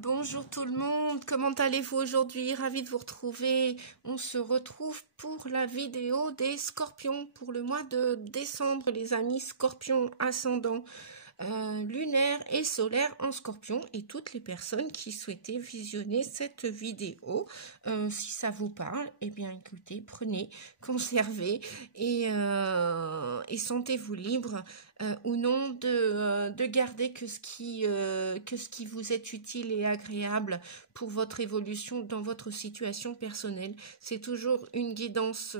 Bonjour tout le monde, comment allez-vous aujourd'hui? Ravi de vous retrouver. On se retrouve pour la vidéo des scorpions pour le mois de décembre, les amis scorpions ascendant lunaire et solaire en scorpion et toutes les personnes qui souhaitaient visionner cette vidéo. Si ça vous parle, eh bien écoutez, prenez, conservez et sentez-vous libre ou non de garder que ce qui vous est utile et agréable pour votre évolution dans votre situation personnelle. C'est toujours une guidance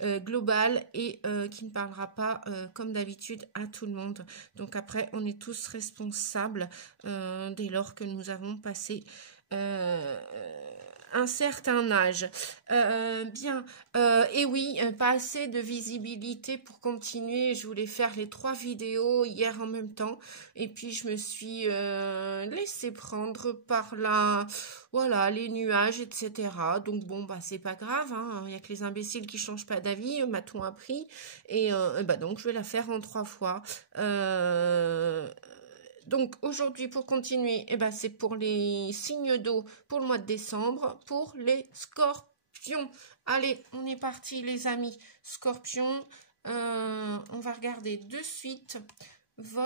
globale et qui ne parlera pas comme d'habitude à tout le monde. Donc après, on est tous responsables dès lors que nous avons passé un certain âge. Et oui, pas assez de visibilité pour continuer. Je voulais faire les 3 vidéos hier en même temps. Et puis, je me suis laissée prendre par les nuages, etc. Donc, bon, bah, c'est pas grave. Il n'y a que les imbéciles qui changent pas d'avis, m'a-t-on appris. Et donc, je vais la faire en 3 fois. Donc aujourd'hui pour continuer, c'est pour les signes d'eau pour le mois de décembre, pour les scorpions. Allez, on est parti les amis. Scorpions, on va regarder de suite vos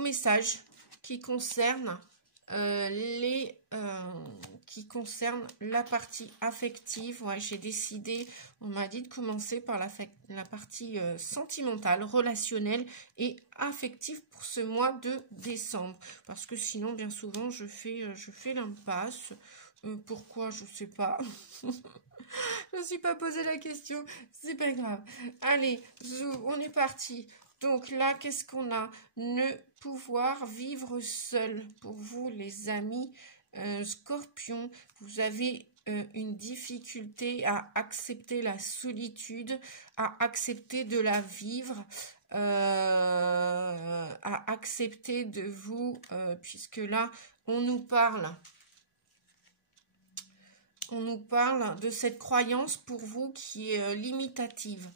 messages qui concernent la partie affective. Ouais, j'ai décidé, on m'a dit de commencer par la partie sentimentale, relationnelle et affective pour ce mois de décembre. Parce que sinon, bien souvent, je fais l'impasse. Pourquoi, je sais pas. Je ne suis pas posé la question. C'est pas grave. Allez, on est parti. Donc là, qu'est-ce qu'on a? Ne pouvoir vivre seul. Pour vous, les amis scorpions, vous avez une difficulté à accepter la solitude, à accepter de la vivre, à accepter de vous, puisque là, on nous parle de cette croyance pour vous qui est limitative.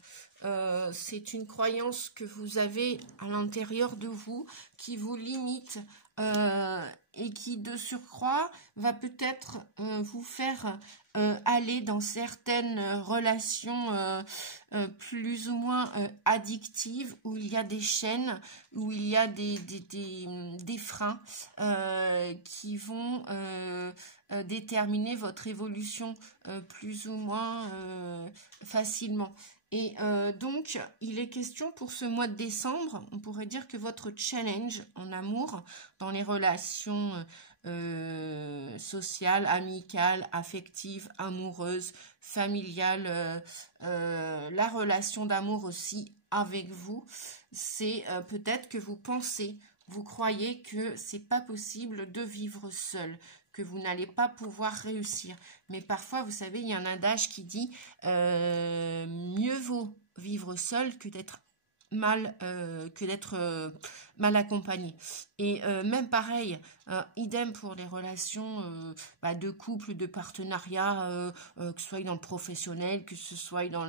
C'est une croyance que vous avez à l'intérieur de vous qui vous limite et qui de surcroît va peut-être vous faire aller dans certaines relations plus ou moins addictives où il y a des chaînes, où il y a des freins qui vont déterminer votre évolution plus ou moins facilement. Et donc, il est question pour ce mois de décembre, on pourrait dire que votre challenge en amour, dans les relations sociales, amicales, affectives, amoureuses, familiales, la relation d'amour aussi avec vous, c'est peut-être que vous croyez que c'est pas possible de vivre seul, que vous n'allez pas pouvoir réussir. Mais parfois, vous savez, il y a un adage qui dit mieux vaut vivre seul que d'être mal accompagné. Et même pareil, idem pour les relations de couple, de partenariat, que ce soit dans le professionnel, que ce soit dans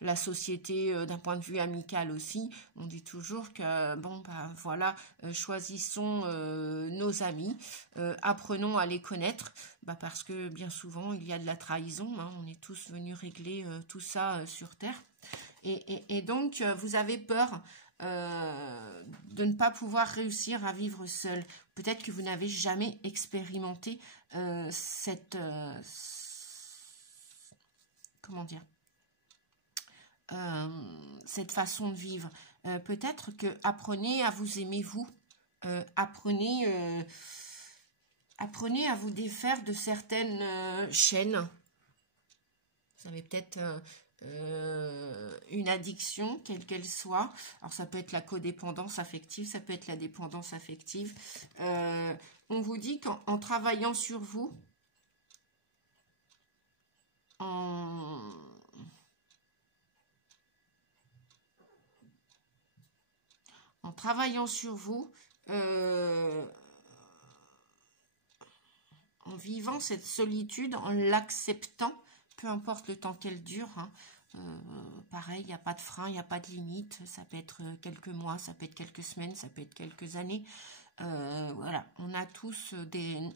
la société d'un point de vue amical aussi. On dit toujours que choisissons nos amis, apprenons à les connaître, parce que bien souvent il y a de la trahison, on est tous venus régler tout ça sur Terre. Et donc, vous avez peur de ne pas pouvoir réussir à vivre seul. Peut-être que vous n'avez jamais expérimenté cette façon de vivre. Peut-être que apprenez à vous aimer vous. Apprenez à vous défaire de certaines chaînes. Vous avez peut-être une addiction, quelle qu'elle soit. Alors ça peut être la codépendance affective, ça peut être la dépendance affective. On vous dit qu'en travaillant sur vous, en travaillant sur vous, en vivant cette solitude, en l'acceptant, peu importe le temps qu'elle dure, Pareil, il n'y a pas de frein, il n'y a pas de limite. Ça peut être quelques mois, ça peut être quelques semaines, ça peut être quelques années. Voilà, on a tous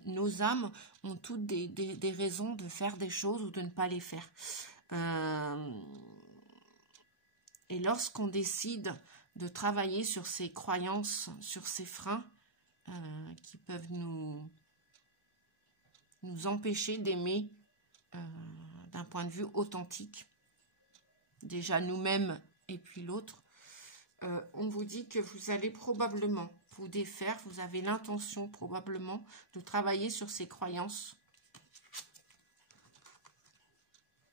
nos âmes ont toutes des raisons de faire des choses ou de ne pas les faire. Et lorsqu'on décide de travailler sur ces croyances, sur ces freins qui peuvent nous empêcher d'aimer d'un point de vue authentique, déjà nous-mêmes et puis l'autre, on vous dit que vous allez probablement vous défaire, vous avez l'intention probablement de travailler sur ces croyances.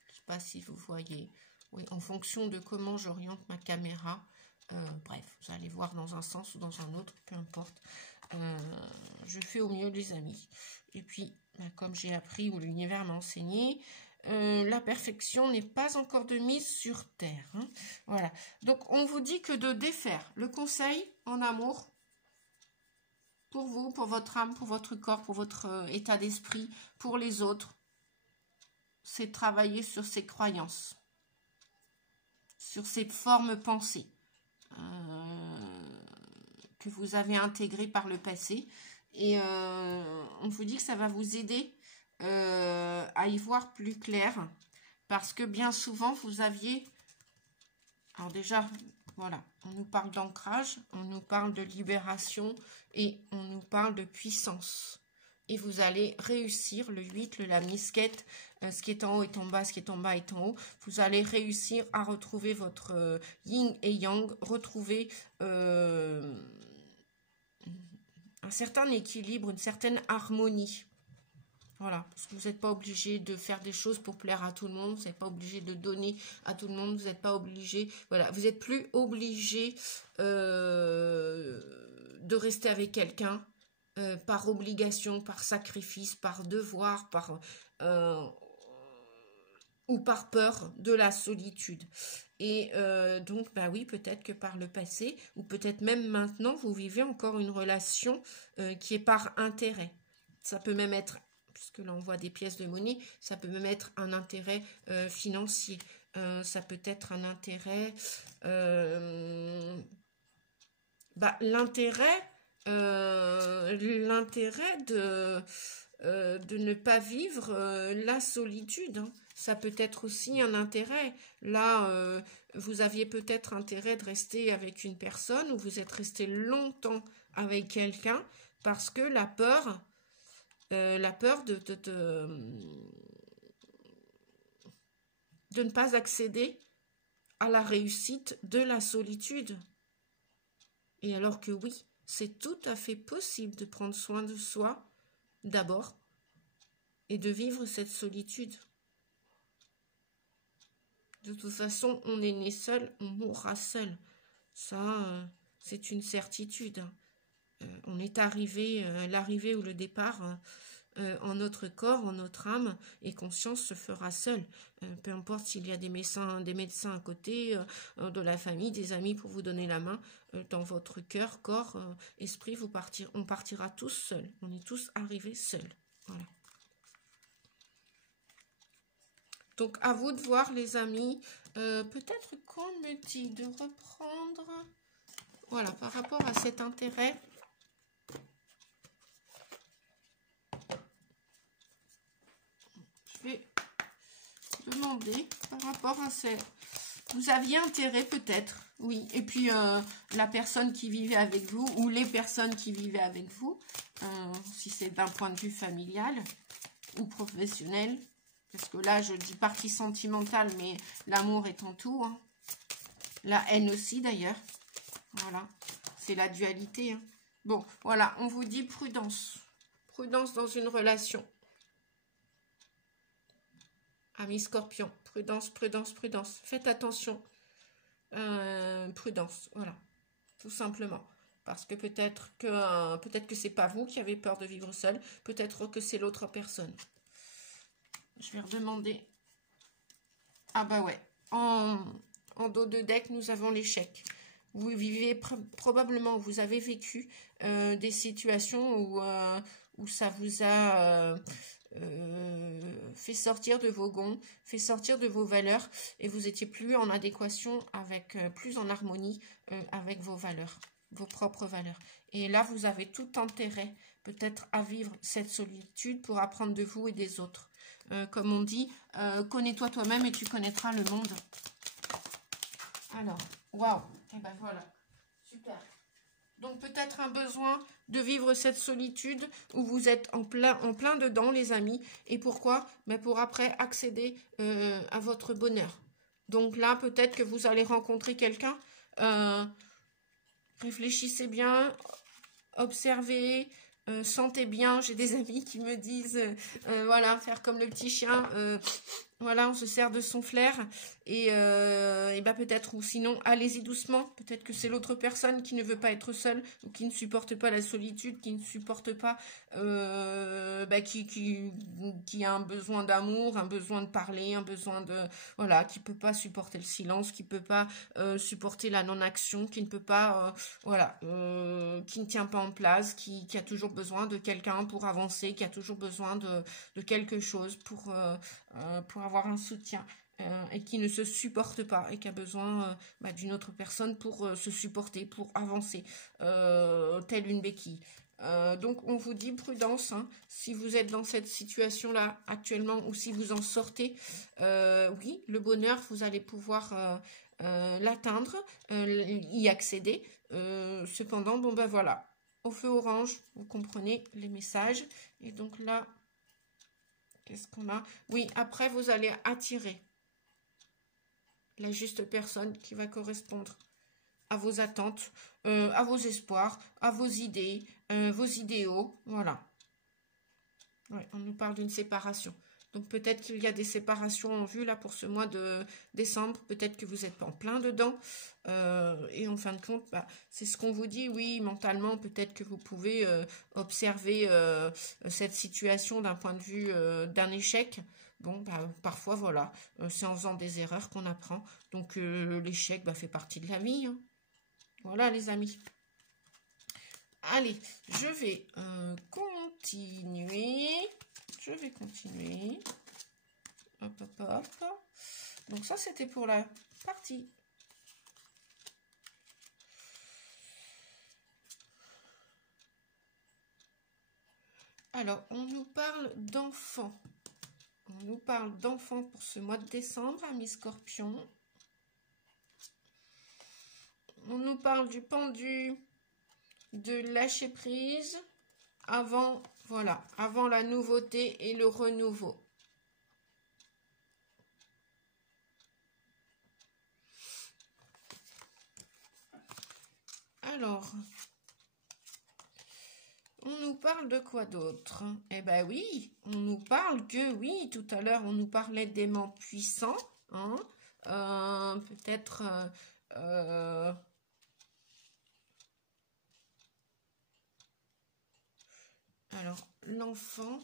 Je ne sais pas si vous voyez, oui, en fonction de comment j'oriente ma caméra, bref, vous allez voir dans un sens ou dans un autre, peu importe. Je fais au mieux, les amis. Et puis, comme j'ai appris ou l'univers m'a enseigné, la perfection n'est pas encore de mise sur terre. Hein. Voilà. Donc, on vous dit que de défaire le conseil en amour pour vous, pour votre âme, pour votre corps, pour votre état d'esprit, pour les autres, c'est travailler sur ces croyances, sur ces formes pensées que vous avez intégrées par le passé. Et on vous dit que ça va vous aider à y voir plus clair, parce que bien souvent vous aviez, alors déjà voilà, on nous parle d'ancrage, on nous parle de libération et on nous parle de puissance, et vous allez réussir, le 8, la misquette, ce qui est en haut est en bas, ce qui est en bas est en haut, vous allez réussir à retrouver votre yin et yang, retrouver un certain équilibre, une certaine harmonie. Voilà, parce que vous n'êtes pas obligé de faire des choses pour plaire à tout le monde, vous n'êtes pas obligé de donner à tout le monde, vous n'êtes pas obligé, voilà, vous n'êtes plus obligé de rester avec quelqu'un par obligation, par sacrifice, par devoir, ou par peur de la solitude. Et donc, bah oui, peut-être que par le passé, ou peut-être même maintenant, vous vivez encore une relation qui est par intérêt. Ça peut même être, puisque là on voit des pièces de monnaie, ça peut même être un intérêt financier. Ça peut être un intérêt... l'intérêt de ne pas vivre la solitude, hein. Ça peut être aussi un intérêt. Là, vous aviez peut-être intérêt de rester avec une personne, ou vous êtes resté longtemps avec quelqu'un, parce que la peur de ne pas accéder à la réussite de la solitude. Et alors que oui, c'est tout à fait possible de prendre soin de soi d'abord et de vivre cette solitude. De toute façon, on est né seul, on mourra seul. Ça, c'est une certitude. On est arrivé, l'arrivée ou le départ en notre corps, en notre âme, et conscience se fera seule. Peu importe s'il y a des médecins à côté, de la famille, des amis pour vous donner la main, dans votre cœur, corps, esprit, on partira tous seuls. On est tous arrivés seuls. Voilà. Donc, à vous de voir, les amis. Peut-être qu'on me dit de reprendre... Voilà, par rapport à cet intérêt... Je vais demander par rapport à ce... Vous aviez intérêt peut-être, oui. Et puis, la personne qui vivait avec vous, ou les personnes qui vivaient avec vous, si c'est d'un point de vue familial ou professionnel... Parce que là, je dis partie sentimentale, mais l'amour est en tout. Hein. La haine aussi, d'ailleurs. Voilà. C'est la dualité. Hein. Bon, voilà. On vous dit prudence. Prudence dans une relation. Amis Scorpion. Prudence, prudence, prudence. Faites attention. Prudence. Voilà. Tout simplement. Parce que peut-être que c'est pas vous qui avez peur de vivre seul. Peut-être que c'est l'autre personne. Je vais redemander. Ah bah ouais. En dos de deck, nous avons l'échec. Vous vivez probablement, vous avez vécu des situations où ça vous a fait sortir de vos gonds, fait sortir de vos valeurs et vous étiez plus en adéquation avec, plus en harmonie avec vos valeurs, vos propres valeurs. Et là, vous avez tout intérêt peut-être à vivre cette solitude pour apprendre de vous et des autres. Comme on dit, connais-toi toi-même et tu connaîtras le monde. Alors, waouh, et ben voilà, super. Donc peut-être un besoin de vivre cette solitude où vous êtes en plein dedans, les amis. Et pourquoi? Ben pour après accéder à votre bonheur. Donc là, peut-être que vous allez rencontrer quelqu'un. Réfléchissez bien, observez, sentez bien. J'ai des amis qui me disent, voilà, faire comme le petit chien. Voilà, on se sert de son flair et bah peut-être, ou sinon, allez-y doucement. Peut-être que c'est l'autre personne qui ne veut pas être seule ou qui ne supporte pas la solitude, qui ne supporte pas, qui a un besoin d'amour, un besoin de parler, un besoin de, voilà, qui peut pas supporter le silence, qui peut pas supporter la non-action, qui ne peut pas, voilà, qui ne tient pas en place, qui a toujours besoin de quelqu'un pour avancer, qui a toujours besoin de quelque chose pour avoir un soutien et qui ne se supporte pas et qui a besoin d'une autre personne pour se supporter, pour avancer, telle une béquille. Donc on vous dit prudence, hein, si vous êtes dans cette situation-là actuellement ou si vous en sortez, oui, le bonheur, vous allez pouvoir l'atteindre, y accéder. Cependant, bon ben voilà, au feu orange, vous comprenez les messages. Et donc là, qu'est-ce qu'on a? Oui, après, vous allez attirer la juste personne qui va correspondre à vos attentes, à vos espoirs, à vos idées, vos idéaux. Voilà. Ouais, on nous parle d'une séparation. Donc peut-être qu'il y a des séparations en vue là pour ce mois de décembre. Peut-être que vous êtes en plein dedans. Et en fin de compte, bah, c'est ce qu'on vous dit. Oui, mentalement, peut-être que vous pouvez observer cette situation d'un point de vue d'un échec. Bon, bah, parfois, voilà, c'est en faisant des erreurs qu'on apprend. Donc l'échec fait partie de la vie. Hein. Voilà les amis. Allez, je vais continuer. Je vais continuer. Hop, hop, hop. Donc ça, c'était pour la partie. Alors, on nous parle d'enfants. On nous parle d'enfants pour ce mois de décembre, amis Scorpions. On nous parle du pendu, de lâcher prise, avant, voilà, avant la nouveauté et le renouveau. Alors, on nous parle de quoi d'autre? Eh ben oui, on nous parle que, oui, tout à l'heure, on nous parlait d'aimants puissants, hein, peut-être... alors, l'enfant,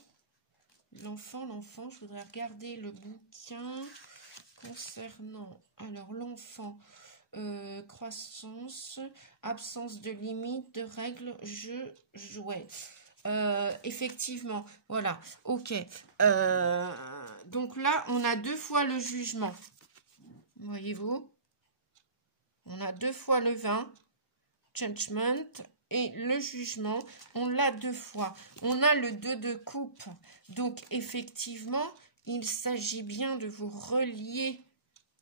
je voudrais regarder le bouquin concernant, alors, l'enfant, croissance, absence de limites, de règles, jeu, jouet. Effectivement, voilà, ok. Donc là, on a 2 fois le jugement. Voyez-vous? On a 2 fois le 20, judgment, et le jugement, on l'a 2 fois. On a le 2 de coupe. Donc, effectivement, il s'agit bien de vous relier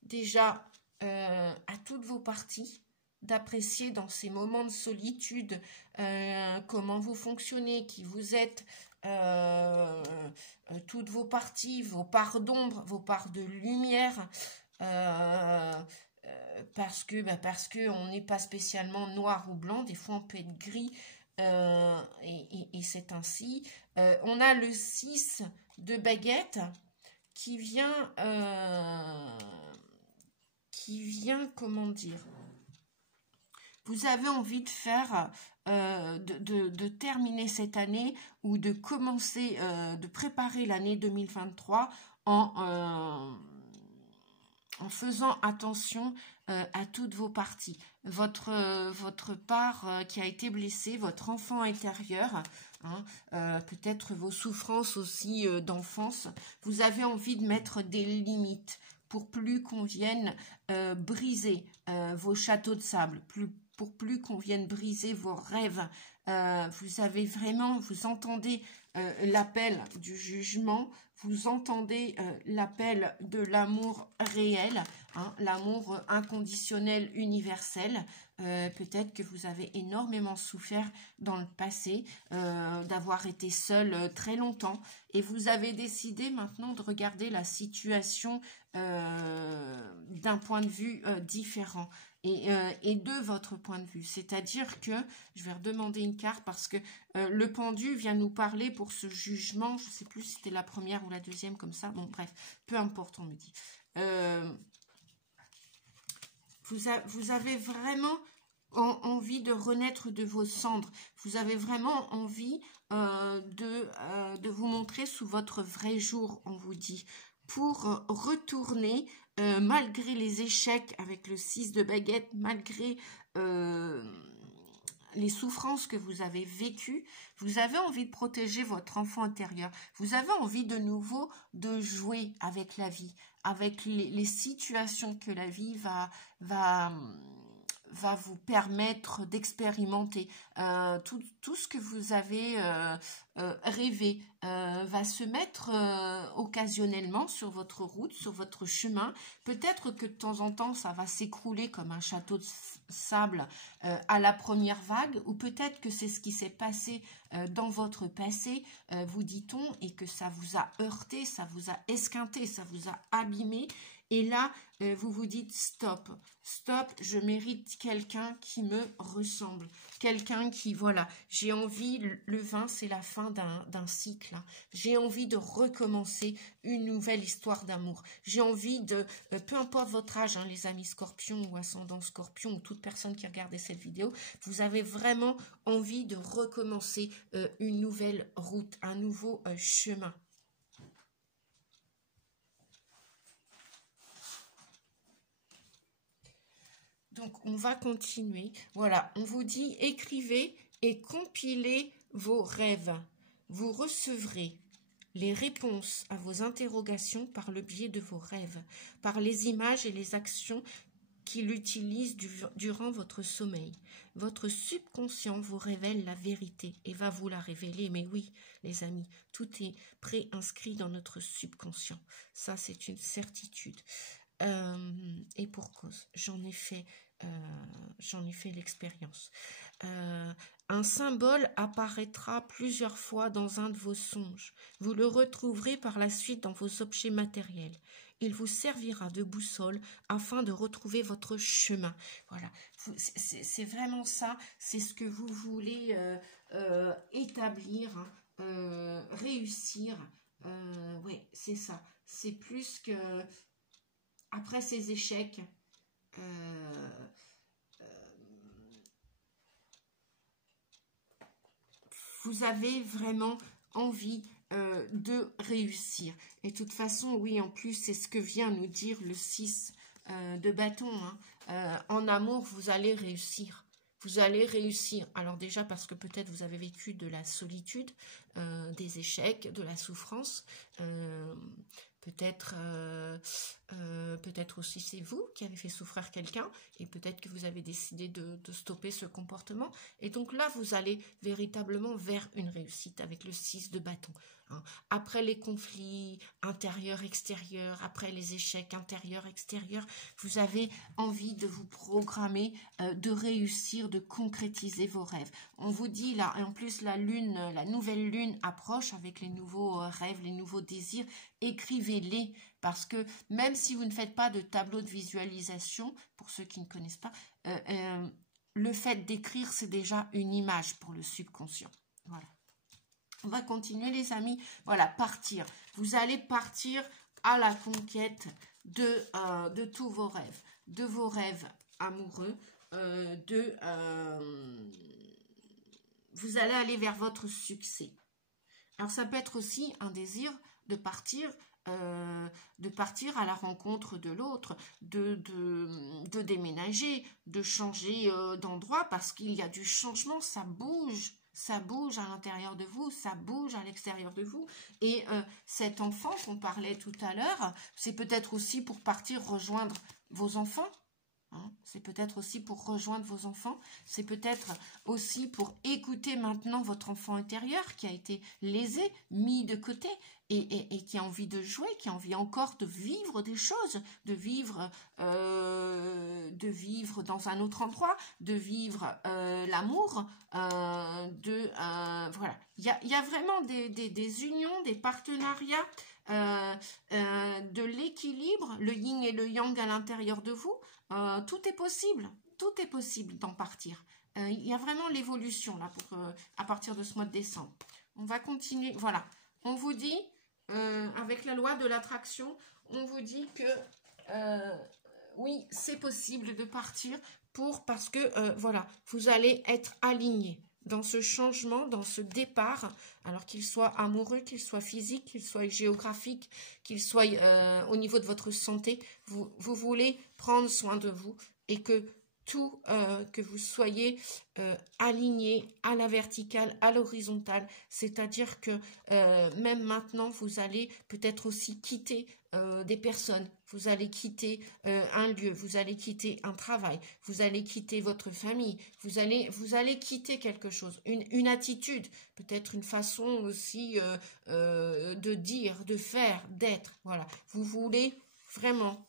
déjà à toutes vos parties, d'apprécier dans ces moments de solitude comment vous fonctionnez, qui vous êtes, toutes vos parties, vos parts d'ombre, vos parts de lumière, parce que on n'est pas spécialement noir ou blanc, des fois on peut être gris, et c'est ainsi. On a le 6 de baguette qui vient, comment dire, vous avez envie de faire, de terminer cette année ou de commencer, de préparer l'année 2023 en en faisant attention à toutes vos parties. Votre part qui a été blessée, votre enfant intérieur, hein, peut-être vos souffrances aussi d'enfance. Vous avez envie de mettre des limites pour plus qu'on vienne briser vos châteaux de sable, pour plus qu'on vienne briser vos rêves. Vous avez vraiment, vous entendez l'appel du jugement, vous entendez l'appel de l'amour réel, hein, l'amour inconditionnel universel. Peut-être que vous avez énormément souffert dans le passé, d'avoir été seul très longtemps, et vous avez décidé maintenant de regarder la situation d'un point de vue différent. Et de votre point de vue. C'est-à-dire que, je vais redemander une carte parce que le pendu vient nous parler pour ce jugement, je ne sais plus si c'était la première ou la deuxième comme ça, bon bref, peu importe, on me dit. Vous avez vraiment envie de renaître de vos cendres, vous avez vraiment envie de vous montrer sous votre vrai jour, on vous dit, pour retourner malgré les échecs avec le 6 de baguette, malgré les souffrances que vous avez vécues, vous avez envie de protéger votre enfant intérieur. Vous avez envie de nouveau de jouer avec la vie, avec les situations que la vie va vous permettre d'expérimenter. Tout ce que vous avez rêvé va se mettre occasionnellement sur votre route, sur votre chemin. Peut-être que de temps en temps, ça va s'écrouler comme un château de sable à la première vague, ou peut-être que c'est ce qui s'est passé dans votre passé, vous dit-on, et que ça vous a heurté, ça vous a esquinté, ça vous a abîmé. Et là, vous vous dites stop, stop, je mérite quelqu'un qui me ressemble, quelqu'un qui, voilà, j'ai envie, le 20 c'est la fin d'un cycle, hein. J'ai envie de recommencer une nouvelle histoire d'amour, j'ai envie de, peu importe votre âge, hein, les amis scorpions ou ascendant scorpion, ou toute personne qui regardait cette vidéo, vous avez vraiment envie de recommencer une nouvelle route, un nouveau chemin. Donc, on va continuer. Voilà, on vous dit, écrivez et compilez vos rêves. Vous recevrez les réponses à vos interrogations par le biais de vos rêves, par les images et les actions qu'il utilise durant votre sommeil. Votre subconscient vous révèle la vérité et va vous la révéler. Mais oui, les amis, tout est préinscrit dans notre subconscient. Ça, c'est une certitude. Et pour cause, j'en ai fait l'expérience. Un symbole apparaîtra plusieurs fois dans un de vos songes. Vous le retrouverez par la suite dans vos objets matériels. Il vous servira de boussole afin de retrouver votre chemin. Voilà, c'est vraiment ça, c'est ce que vous voulez établir, hein, réussir. Oui, c'est ça. C'est plus que... Après ces échecs, vous avez vraiment envie de réussir. Et de toute façon, oui, en plus, c'est ce que vient nous dire le 6 de bâton, hein. En amour, vous allez réussir. Vous allez réussir. Alors déjà parce que peut-être vous avez vécu de la solitude, des échecs, de la souffrance. Peut-être aussi c'est vous qui avez fait souffrir quelqu'un et peut-être que vous avez décidé de stopper ce comportement. Et donc là, vous allez véritablement vers une réussite avec le 6 de bâton. Hein. Après les conflits intérieurs, extérieurs, après les échecs intérieurs, extérieurs, vous avez envie de vous programmer, de réussir, de concrétiser vos rêves. On vous dit là, et en plus la nouvelle lune approche avec les nouveaux rêves, les nouveaux désirs. Écrivez-les, parce que même si vous ne faites pas de tableau de visualisation, pour ceux qui ne connaissent pas, le fait d'écrire, c'est déjà une image pour le subconscient. Voilà. On va continuer, les amis. Voilà, partir. Vous allez partir à la conquête de tous vos rêves, de vos rêves amoureux, vous allez aller vers votre succès. Alors, ça peut être aussi un désir de partir de partir à la rencontre de l'autre, de déménager, de changer d'endroit parce qu'il y a du changement, ça bouge. Ça bouge à l'intérieur de vous, ça bouge à l'extérieur de vous. Et cet enfant qu'on parlait tout à l'heure, c'est peut-être aussi pour partir rejoindre vos enfants. Hein, c'est peut-être aussi pour rejoindre vos enfants. C'est peut-être aussi pour écouter maintenant votre enfant intérieur qui a été lésé, mis de côté et qui a envie de jouer, qui a envie encore de vivre des choses, de vivre dans un autre endroit, de vivre l'amour, voilà. Il y a vraiment des unions, des partenariats, de l'équilibre, le yin et le yang à l'intérieur de vous. Tout est possible d'en partir. Il y a vraiment l'évolution là à partir de ce mois de décembre. On va continuer, voilà. On vous dit, avec la loi de l'attraction, on vous dit que oui, c'est possible de partir parce que voilà, vous allez être aligné dans ce changement, dans ce départ, alors qu'il soit amoureux, qu'il soit physique, qu'il soit géographique, qu'il soit au niveau de votre santé, vous voulez prendre soin de vous et que que vous soyez aligné à la verticale, à l'horizontale, c'est-à-dire que même maintenant, vous allez peut-être aussi quitter des personnes, vous allez quitter un lieu, vous allez quitter un travail, vous allez quitter votre famille, vous allez quitter quelque chose, une attitude, peut-être une façon aussi de dire, de faire, d'être, voilà. Vous voulez vraiment...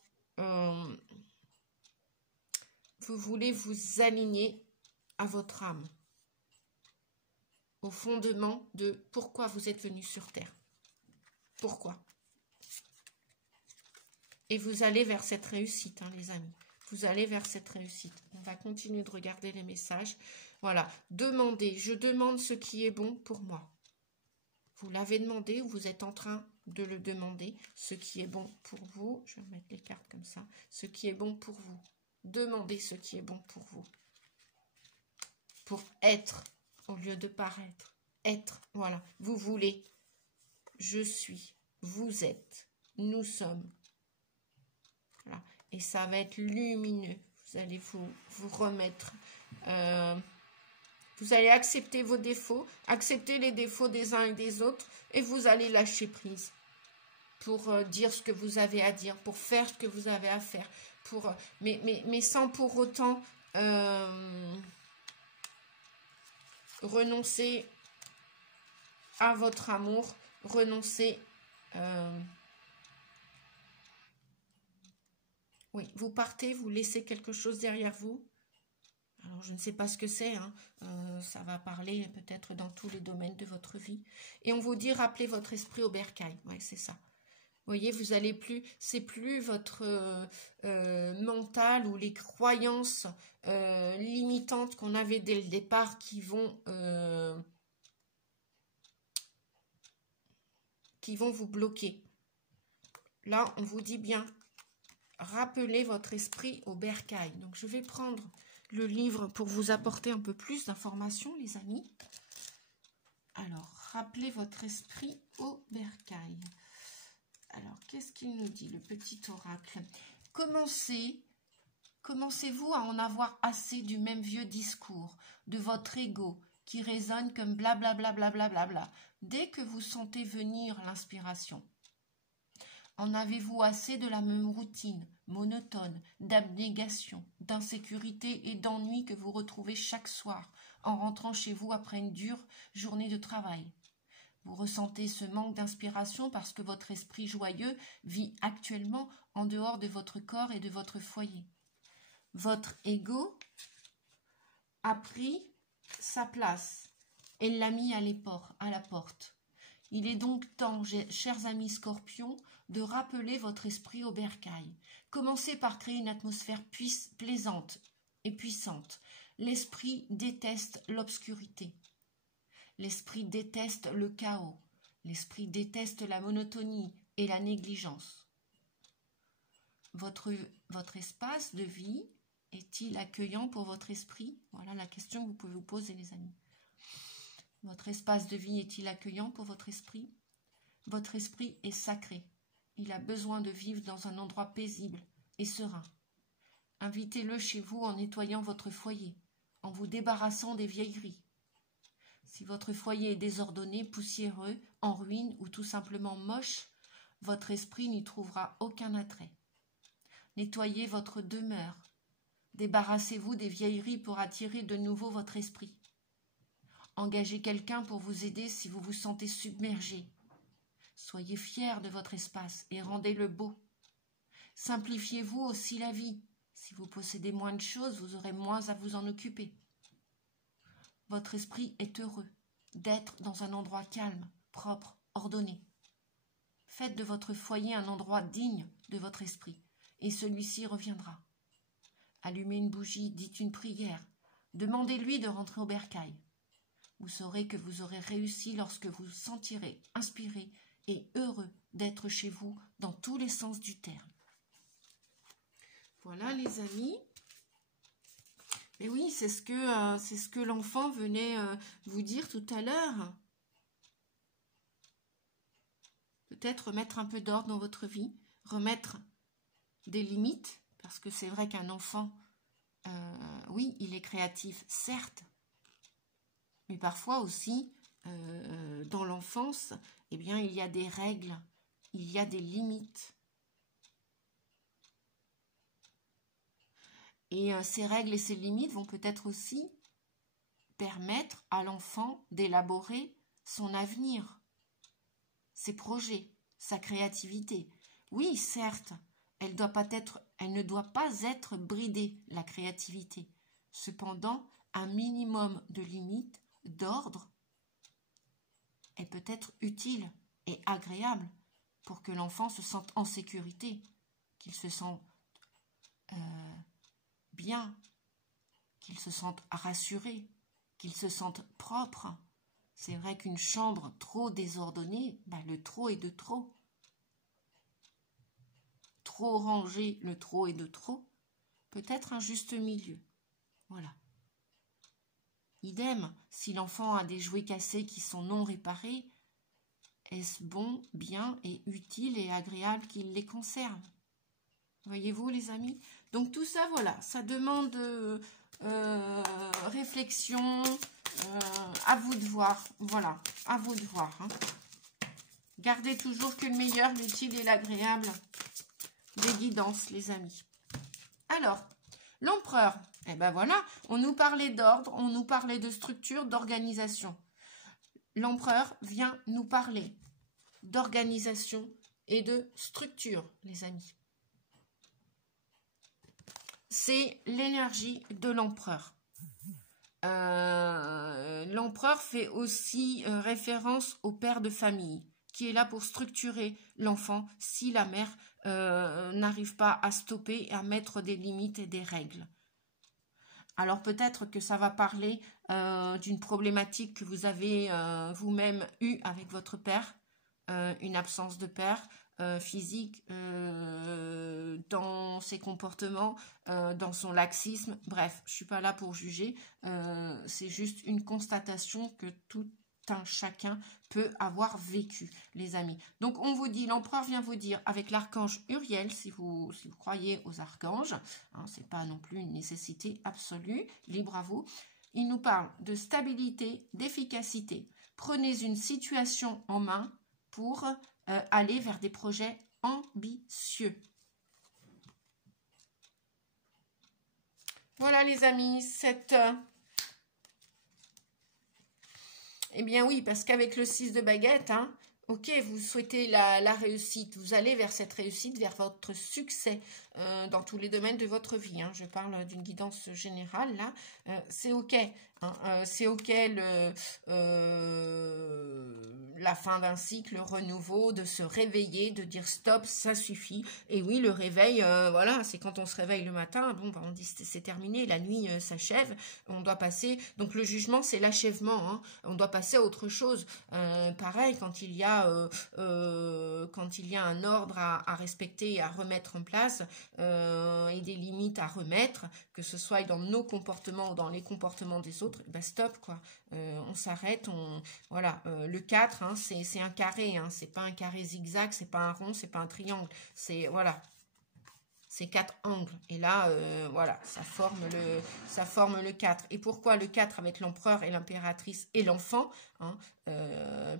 vous voulez vous aligner à votre âme, au fondement de pourquoi vous êtes venu sur Terre. Pourquoi? Et vous allez vers cette réussite, hein, les amis. Vous allez vers cette réussite. On va continuer de regarder les messages. Voilà. Demandez. Je demande ce qui est bon pour moi. Vous l'avez demandé ou vous êtes en train de le demander. Ce qui est bon pour vous. Je vais mettre les cartes comme ça. Ce qui est bon pour vous. Demandez ce qui est bon pour vous. Pour être au lieu de paraître. Être, voilà. Vous voulez. Je suis. Vous êtes. Nous sommes. Voilà. Et ça va être lumineux. Vous allez vous remettre. Vous allez accepter vos défauts. Accepter les défauts des uns et des autres. Et vous allez lâcher prise. Pour dire ce que vous avez à dire. Pour faire ce que vous avez à faire. Mais sans pour autant renoncer à votre amour, renoncer... oui, vous partez, vous laissez quelque chose derrière vous. Alors, je ne sais pas ce que c'est, hein. Ça va parler peut-être dans tous les domaines de votre vie. Et on vous dit, rappelez votre esprit au bercail. Oui, c'est ça. Vous voyez, vous allez plus, c'est plus votre mental ou les croyances limitantes qu'on avait dès le départ qui vont vous bloquer. Là, on vous dit bien, rappelez votre esprit au bercail. Donc, je vais prendre le livre pour vous apporter un peu plus d'informations, les amis. Alors, rappelez votre esprit au bercail. Alors, qu'est-ce qu'il nous dit, le petit oracle? Commencez-vous à en avoir assez du même vieux discours, de votre ego, qui résonne comme blablabla, blablabla, dès que vous sentez venir l'inspiration. En avez-vous assez de la même routine, monotone, d'abnégation, d'insécurité et d'ennui que vous retrouvez chaque soir, en rentrant chez vous après une dure journée de travail? Vous ressentez ce manque d'inspiration parce que votre esprit joyeux vit actuellement en dehors de votre corps et de votre foyer. Votre ego a pris sa place et l'a mis à la porte. Il est donc temps, chers amis scorpions, de rappeler votre esprit au bercail. Commencez par créer une atmosphère plaisante et puissante. L'esprit déteste l'obscurité. L'esprit déteste le chaos. L'esprit déteste la monotonie et la négligence. Votre espace de vie est-il accueillant pour votre esprit? Voilà la question que vous pouvez vous poser, les amis. Votre espace de vie est-il accueillant pour votre esprit? Votre esprit est sacré. Il a besoin de vivre dans un endroit paisible et serein. Invitez-le chez vous en nettoyant votre foyer, en vous débarrassant des vieilleries. Si votre foyer est désordonné, poussiéreux, en ruine ou tout simplement moche, votre esprit n'y trouvera aucun attrait. Nettoyez votre demeure. Débarrassez-vous des vieilleries pour attirer de nouveau votre esprit. Engagez quelqu'un pour vous aider si vous vous sentez submergé. Soyez fiers de votre espace et rendez-le beau. Simplifiez-vous aussi la vie. Si vous possédez moins de choses, vous aurez moins à vous en occuper. Votre esprit est heureux d'être dans un endroit calme, propre, ordonné. Faites de votre foyer un endroit digne de votre esprit, et celui-ci reviendra. Allumez une bougie, dites une prière, demandez-lui de rentrer au bercail. Vous saurez que vous aurez réussi lorsque vous vous sentirez inspiré et heureux d'être chez vous dans tous les sens du terme. Voilà les amis. Mais oui, c'est ce que l'enfant venait vous dire tout à l'heure. Peut-être remettre un peu d'ordre dans votre vie, remettre des limites, parce que c'est vrai qu'un enfant, oui, il est créatif, certes, mais parfois aussi, dans l'enfance, eh bien, il y a des règles, il y a des limites. Et ces règles et ces limites vont peut-être aussi permettre à l'enfant d'élaborer son avenir, ses projets, sa créativité. Oui, certes, elle ne doit pas être bridée, la créativité. Cependant, un minimum de limites, d'ordre, est peut-être utile et agréable pour que l'enfant se sente en sécurité, qu'il se sente bien, qu'il se sente rassuré, qu'il se sente propre. C'est vrai qu'une chambre trop désordonnée, le trop est de trop. Trop rangé, le trop est de trop. Peut-être un juste milieu. Voilà. Idem, si l'enfant a des jouets cassés qui sont non réparés, est-ce bon, bien et utile et agréable qu'il les conserve? Voyez-vous les amis? Donc tout ça, voilà, ça demande réflexion, à vous de voir, voilà, à vous de voir. Hein. Gardez toujours que le meilleur, l'utile et l'agréable des guidances, les amis. Alors, l'empereur, eh ben voilà, on nous parlait d'ordre, on nous parlait de structure, d'organisation. L'empereur vient nous parler d'organisation et de structure, les amis. C'est l'énergie de l'empereur. L'empereur fait aussi référence au père de famille, qui est là pour structurer l'enfant si la mère n'arrive pas à stopper et à mettre des limites et des règles. Alors peut-être que ça va parler d'une problématique que vous avez vous-même eue avec votre père, une absence de père, physique, dans ses comportements, dans son laxisme. Bref, je ne suis pas là pour juger. C'est juste une constatation que tout un chacun peut avoir vécu, les amis. Donc, on vous dit, l'empereur vient vous dire, avec l'archange Uriel, si vous croyez aux archanges, hein, ce n'est pas non plus une nécessité absolue, libre à vous. Il nous parle de stabilité, d'efficacité. Prenez une situation en main pour aller vers des projets ambitieux. Voilà les amis, eh bien oui, parce qu'avec le 6 de baguette, hein, ok, vous souhaitez la réussite, vous allez vers cette réussite, vers votre succès dans tous les domaines de votre vie. Hein. Je parle d'une guidance générale, là, c'est ok. Hein, c'est ok la fin d'un cycle, le renouveau, de se réveiller, de dire stop, ça suffit. Et oui, le réveil, voilà, c'est quand on se réveille le matin, bon, on dit c'est terminé, la nuit s'achève, on doit passer, donc le jugement c'est l'achèvement, hein. On doit passer à autre chose. Pareil, quand il y a un ordre à respecter et à remettre en place, et des limites à remettre, que ce soit dans nos comportements ou dans les comportements des autres, ben stop quoi, on s'arrête, voilà, le 4, hein, hein, c'est un carré, hein, c'est pas un carré zigzag, c'est pas un rond, c'est pas un triangle, c'est, voilà, c'est 4 angles. Et là, voilà, ça forme le 4. Et pourquoi le 4 avec l'empereur et l'impératrice et l'enfant, hein,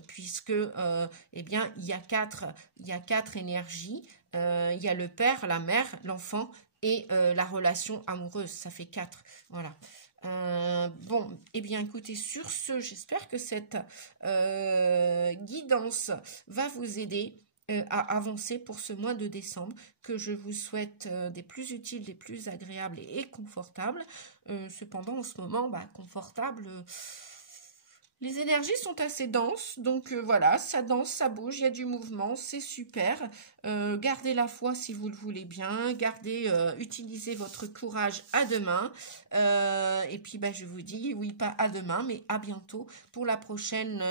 puisque, eh bien, il y a quatre énergies. Il y a le père, la mère, l'enfant et la relation amoureuse. Ça fait 4. Voilà. Bon, eh bien, écoutez, sur ce, j'espère que cette guidance va vous aider à avancer pour ce mois de décembre, que je vous souhaite des plus utiles, des plus agréables et confortables. Cependant, en ce moment, confortable, les énergies sont assez denses, donc voilà, ça danse, ça bouge, il y a du mouvement, c'est super. Gardez la foi si vous le voulez bien, utilisez votre courage à demain. Et puis je vous dis, oui, pas à demain, mais à bientôt pour la prochaine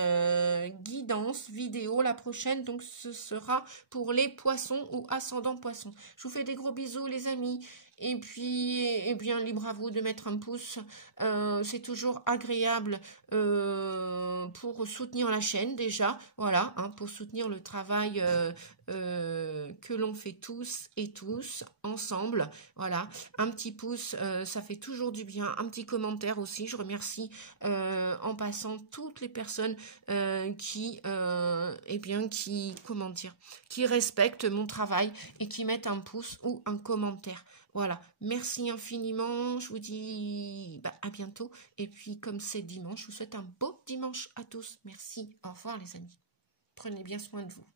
guidance vidéo. La prochaine, donc, ce sera pour les poissons ou ascendant poissons. Je vous fais des gros bisous, les amis. Et puis, eh bien, libre à vous de mettre un pouce. C'est toujours agréable pour soutenir la chaîne déjà. Voilà, hein, pour soutenir le travail que l'on fait tous et tous ensemble. Voilà, un petit pouce, ça fait toujours du bien. Un petit commentaire aussi. Je remercie en passant toutes les personnes qui respectent mon travail et qui mettent un pouce ou un commentaire. Voilà, merci infiniment, je vous dis à bientôt. Et puis comme c'est dimanche, je vous souhaite un beau dimanche à tous. Merci, au revoir les amis. Prenez bien soin de vous.